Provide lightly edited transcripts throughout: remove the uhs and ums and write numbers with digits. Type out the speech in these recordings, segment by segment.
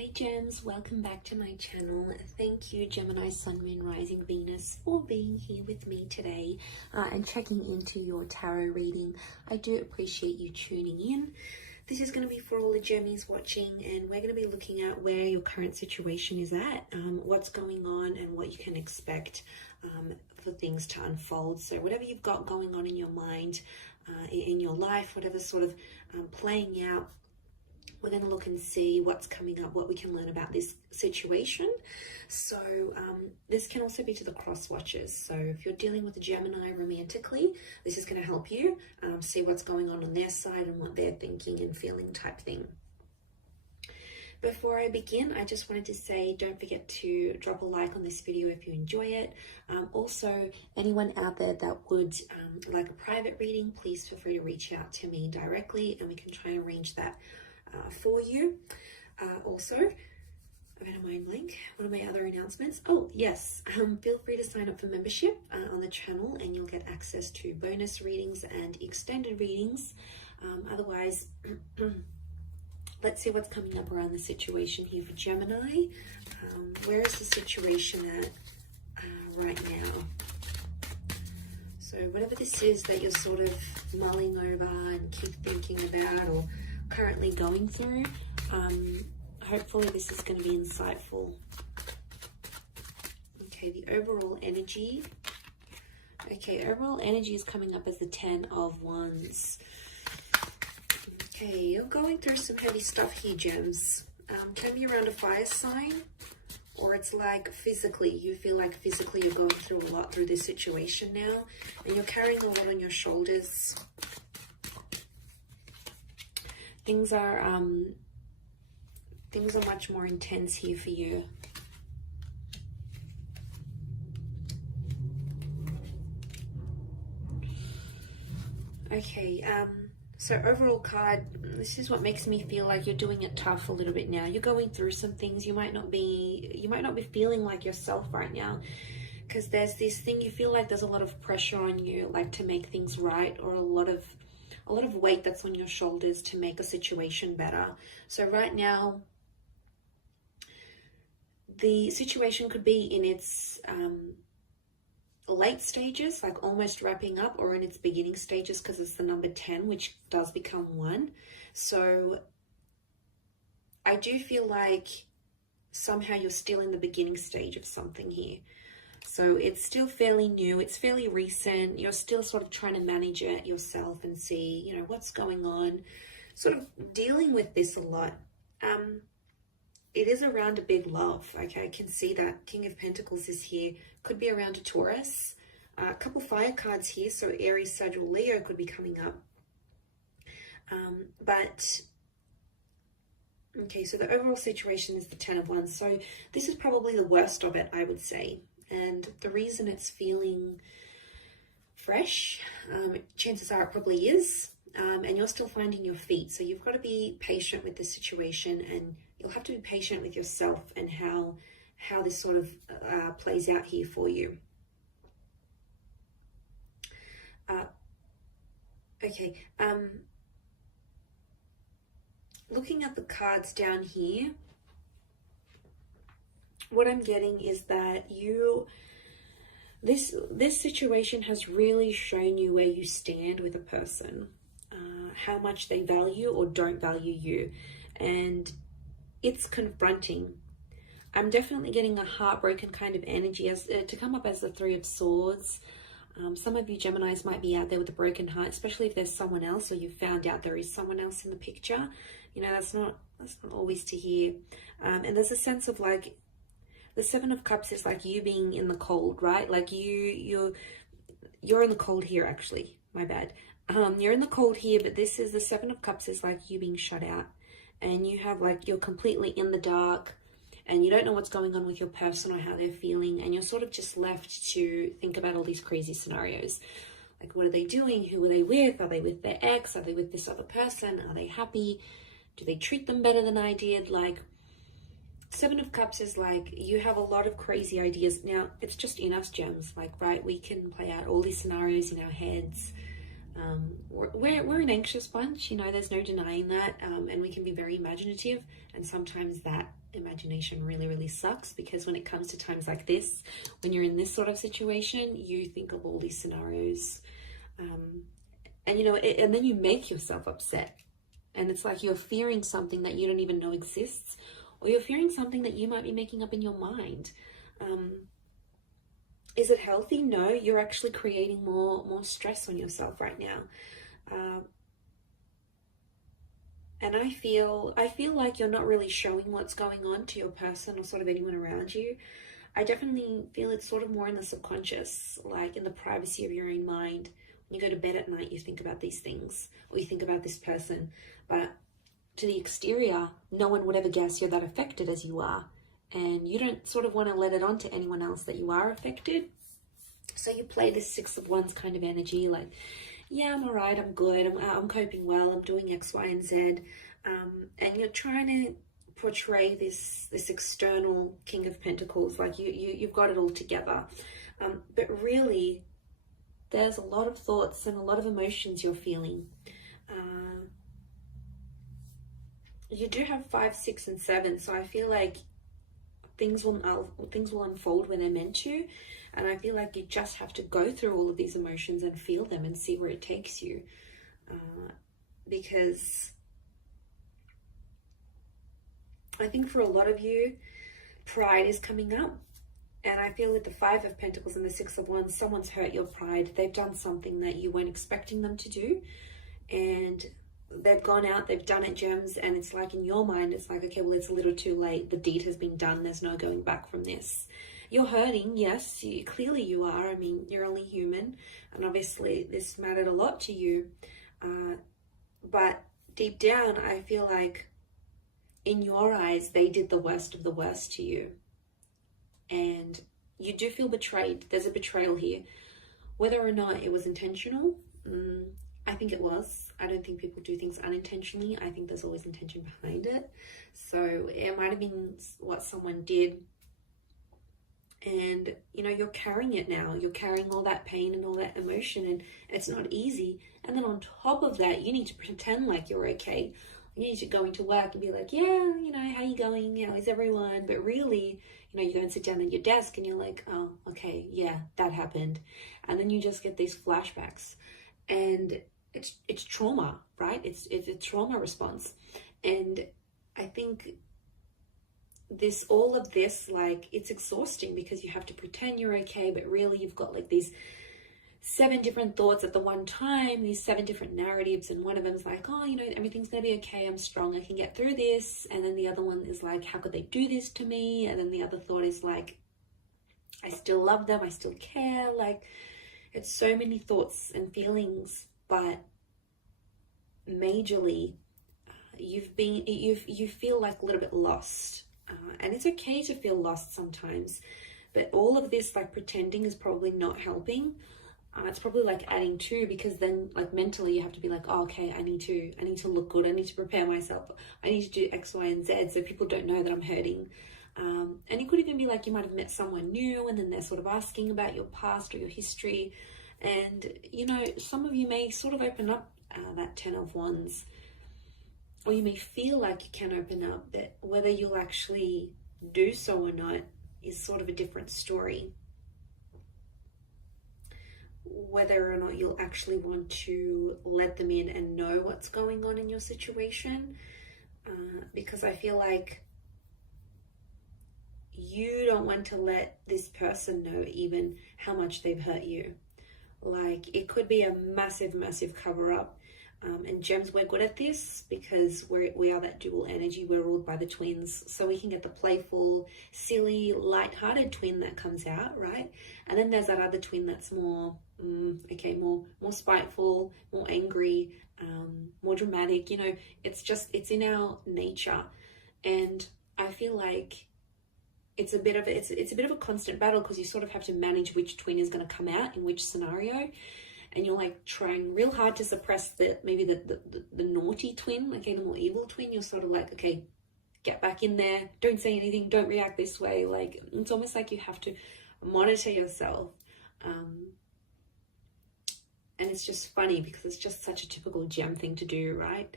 Hey Gems, welcome back to my channel. Thank you Gemini, Sun, Moon, Rising, Venus for being here with me today and checking into your tarot reading. I do appreciate you tuning in. This is going to be for all the Gemmies watching, and we're going to be looking at where your current situation is at, what's going on and what you can expect for things to unfold. So whatever you've got going on in your mind, in your life, whatever sort of playing out, we're going to look and see what's coming up, what we can learn about this situation. So this can also be to the cross watchers. So if you're dealing with a Gemini romantically, this is going to help you see what's going on their side and what they're thinking and feeling type thing. Before I begin, I just wanted to say, don't forget to drop a like on this video if you enjoy it. Also, anyone out there that would like a private reading, please feel free to reach out to me directly and we can try and arrange that for you. Also, I've had a mind blank. What are my other announcements? Oh yes, feel free to sign up for membership on the channel and you'll get access to bonus readings and extended readings. Otherwise, let's see what's coming up around the situation here for Gemini. Where is the situation at right now? So whatever this is that you're sort of mulling over and keep thinking about or currently going through, hopefully this is going to be insightful. Okay, the overall energy. Okay, overall energy is coming up as the 10 of Wands. Okay, you're going through some heavy stuff here, Gems. Can be around a fire sign, or it's like physically, you feel like physically you're going through a lot through this situation now, and you're carrying a lot on your shoulders. Things are much more intense here for you. Okay, so overall card, this is what makes me feel like you're doing it tough a little bit now. You're going through some things. You might not be feeling like yourself right now, because there's this thing, you feel like there's a lot of pressure on you, like to make things right, or a lot of weight that's on your shoulders to make a situation better. So right now, the situation could be in its late stages, like almost wrapping up, or in its beginning stages, because it's the number 10, which does become 1. So I do feel like somehow you're still in the beginning stage of something here. So it's still fairly new, it's fairly recent, you're still sort of trying to manage it yourself and see, you know, what's going on, sort of dealing with this a lot. It is around a big love, okay, I can see that. King of Pentacles is here, could be around a Taurus. A couple fire cards here, so Aries, Sag, or Leo could be coming up. Okay, so the overall situation is the 10 of Wands, so this is probably the worst of it, I would say. And the reason it's feeling fresh, chances are it probably is, and you're still finding your feet. So you've got to be patient with this situation, and you'll have to be patient with yourself and how this sort of plays out here for you. Okay, looking at the cards down here, what I'm getting is that this situation has really shown you where you stand with a person, how much they value or don't value you, and it's confronting. I'm definitely getting a heartbroken kind of energy as to come up as the 3 of Swords. Some of you Geminis might be out there with a broken heart, especially if there's someone else, or you found out there is someone else in the picture. You know, that's not always to hear. And there's a sense of like, the 7 of Cups is like you being in the cold, right? Like you're in the cold here, actually. My bad. You're in the cold here, but this is the 7 of Cups is like you being shut out, and you have like, you're completely in the dark, and you don't know what's going on with your person or how they're feeling, and you're sort of just left to think about all these crazy scenarios. Like, what are they doing? Who are they with? Are they with their ex? Are they with this other person? Are they happy? Do they treat them better than I did? Like, 7 of Cups is like, you have a lot of crazy ideas. Now, it's just in us, Gems, like, right? We can play out all these scenarios in our heads. We're an anxious bunch, you know, there's no denying that, and we can be very imaginative, and sometimes that imagination really, really sucks, because when it comes to times like this, when you're in this sort of situation, you think of all these scenarios, and you know, and then you make yourself upset, and it's like you're fearing something that you don't even know exists, or you're fearing something that you might be making up in your mind. Is it healthy? No, you're actually creating more stress on yourself right now. And I feel like you're not really showing what's going on to your person or sort of anyone around you. I definitely feel it's sort of more in the subconscious, like in the privacy of your own mind. When you go to bed at night, you think about these things, or you think about this person. But to the exterior, no one would ever guess you're that affected as you are. And you don't sort of want to let it on to anyone else that you are affected. So you play this 6 of Wands kind of energy, like, yeah, I'm all right, I'm good, I'm coping well, I'm doing X, Y, and Z. And you're trying to portray this external King of Pentacles, like you've got it all together. But really, there's a lot of thoughts and a lot of emotions you're feeling. You do have 5, 6, and 7, so I feel like things will unfold when they're meant to, and I feel like you just have to go through all of these emotions and feel them and see where it takes you, because I think for a lot of you, pride is coming up, and I feel with the 5 of Pentacles and the 6 of Wands, someone's hurt your pride. They've done something that you weren't expecting them to do, and they've gone out, they've done it, Gems, and it's like in your mind, it's like, okay, well, it's a little too late. The deed has been done. There's no going back from this. You're hurting, yes, clearly you are. I mean, you're only human, and obviously this mattered a lot to you. But deep down, I feel like in your eyes, they did the worst of the worst to you. And you do feel betrayed. There's a betrayal here. Whether or not it was intentional, I think it was. I don't think people do things unintentionally. I think there's always intention behind it. So it might have been what someone did. And, you know, you're carrying it now. You're carrying all that pain and all that emotion, and it's not easy. And then on top of that, you need to pretend like you're okay. You need to go into work and be like, yeah, you know, how you going? How is everyone? But really, you know, you go and sit down at your desk and you're like, oh, okay, yeah, that happened. And then you just get these flashbacks. And it's trauma, right? It's a trauma response. And I think all of this, like, it's exhausting because you have to pretend you're okay, but really you've got like these 7 different thoughts at the one time, these 7 different narratives, and one of them is like, oh, you know, everything's gonna be okay, I'm strong, I can get through this. And then the other one is like, how could they do this to me? And then the other thought is like, I still love them, I still care. Like, it's so many thoughts and feelings, but majorly you feel like a little bit lost. And it's okay to feel lost sometimes, but all of this like pretending is probably not helping. It's probably like adding to, because then like mentally you have to be like, oh, okay, I need to look good, I need to prepare myself, I need to do X, Y, and Z so people don't know that I'm hurting. And it could even be like you might have met someone new and then they're sort of asking about your past or your history, and you know, some of you may sort of open up that 10 of Wands, or you may feel like you can open up, but whether you'll actually do so or not is sort of a different story. Whether or not you'll actually want to let them in and know what's going on in your situation, because I feel like you don't want to let this person know even how much they've hurt you. Like, it could be a massive, massive cover-up. And Gems, we're good at this because we are that dual energy. We're ruled by the twins, so we can get the playful, silly, light-hearted twin that comes out, right? And then there's that other twin that's more more spiteful, more angry, more dramatic. You know, it's in our nature, and I feel like it's a bit of a constant battle, because you sort of have to manage which twin is going to come out in which scenario. And you're like trying real hard to suppress the naughty twin, okay, the more evil twin. You're sort of like, okay, get back in there, don't say anything, don't react this way. Like, it's almost like you have to monitor yourself. And it's just funny because it's just such a typical gem thing to do, right?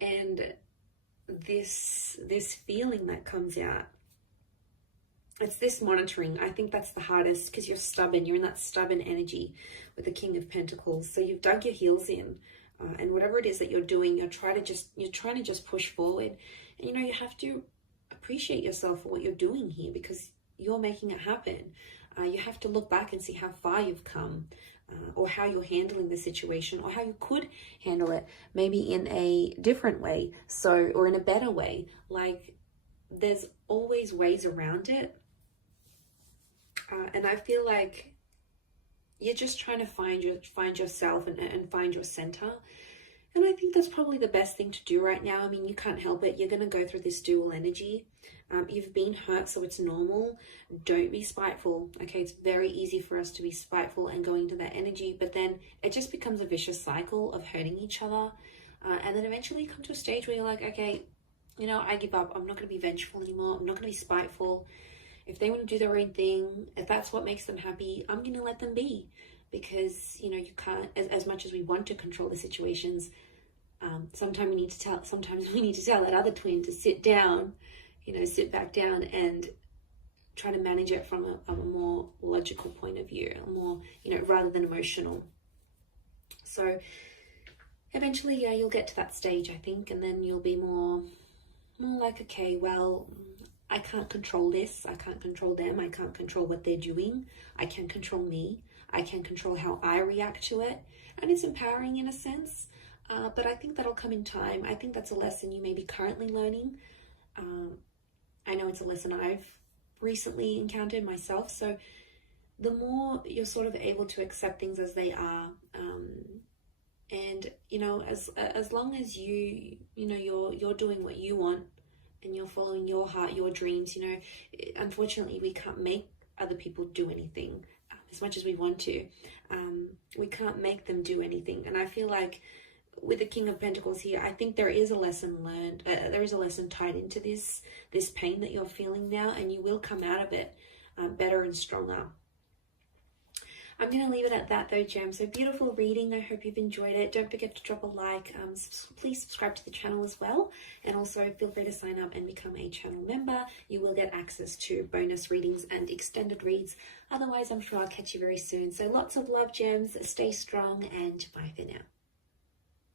And this feeling that comes out, it's this monitoring. I think that's the hardest because you're stubborn. You're in that stubborn energy with the King of Pentacles. So you've dug your heels in, and whatever it is that you're doing, you're trying to just push forward. And you know, you have to appreciate yourself for what you're doing here because you're making it happen. You have to look back and see how far you've come, or how you're handling the situation, or how you could handle it maybe in a different way, or in a better way. Like, there's always ways around it. And I feel like you're just trying to find yourself and find your center. And I think that's probably the best thing to do right now. I mean, you can't help it. You're going to go through this dual energy. You've been hurt, so it's normal. Don't be spiteful. Okay, it's very easy for us to be spiteful and going into that energy, but then it just becomes a vicious cycle of hurting each other. And then eventually you come to a stage where you're like, okay, you know, I give up. I'm not going to be vengeful anymore. I'm not going to be spiteful. If they want to do their own thing, if that's what makes them happy, I'm going to let them be. Because, you know, you can't, as much as we want to control the situations, sometimes we need to tell that other twin to sit down, you know, sit back down and try to manage it from a more logical point of view, a more, you know, rather than emotional. So eventually, yeah, you'll get to that stage, I think, and then you'll be more like, okay, well, I can't control this. I can't control them. I can't control what they're doing. I can control me. I can control how I react to it. And it's empowering in a sense, but I think that'll come in time. I think that's a lesson you may be currently learning. I know it's a lesson I've recently encountered myself. So the more you're sort of able to accept things as they are, and, you know, as long as you know, you're doing what you want, and you're following your heart, your dreams, you know, unfortunately, we can't make other people do anything as much as we want to. We can't make them do anything. And I feel like with the King of Pentacles here, I think there is a lesson learned. There is a lesson tied into this pain that you're feeling now, and you will come out of it better and stronger. I'm going to leave it at that though, Gem. So beautiful reading. I hope you've enjoyed it. Don't forget to drop a like. Please subscribe to the channel as well. And also feel free to sign up and become a channel member. You will get access to bonus readings and extended reads. Otherwise, I'm sure I'll catch you very soon. So lots of love, Gems. Stay strong and bye for now.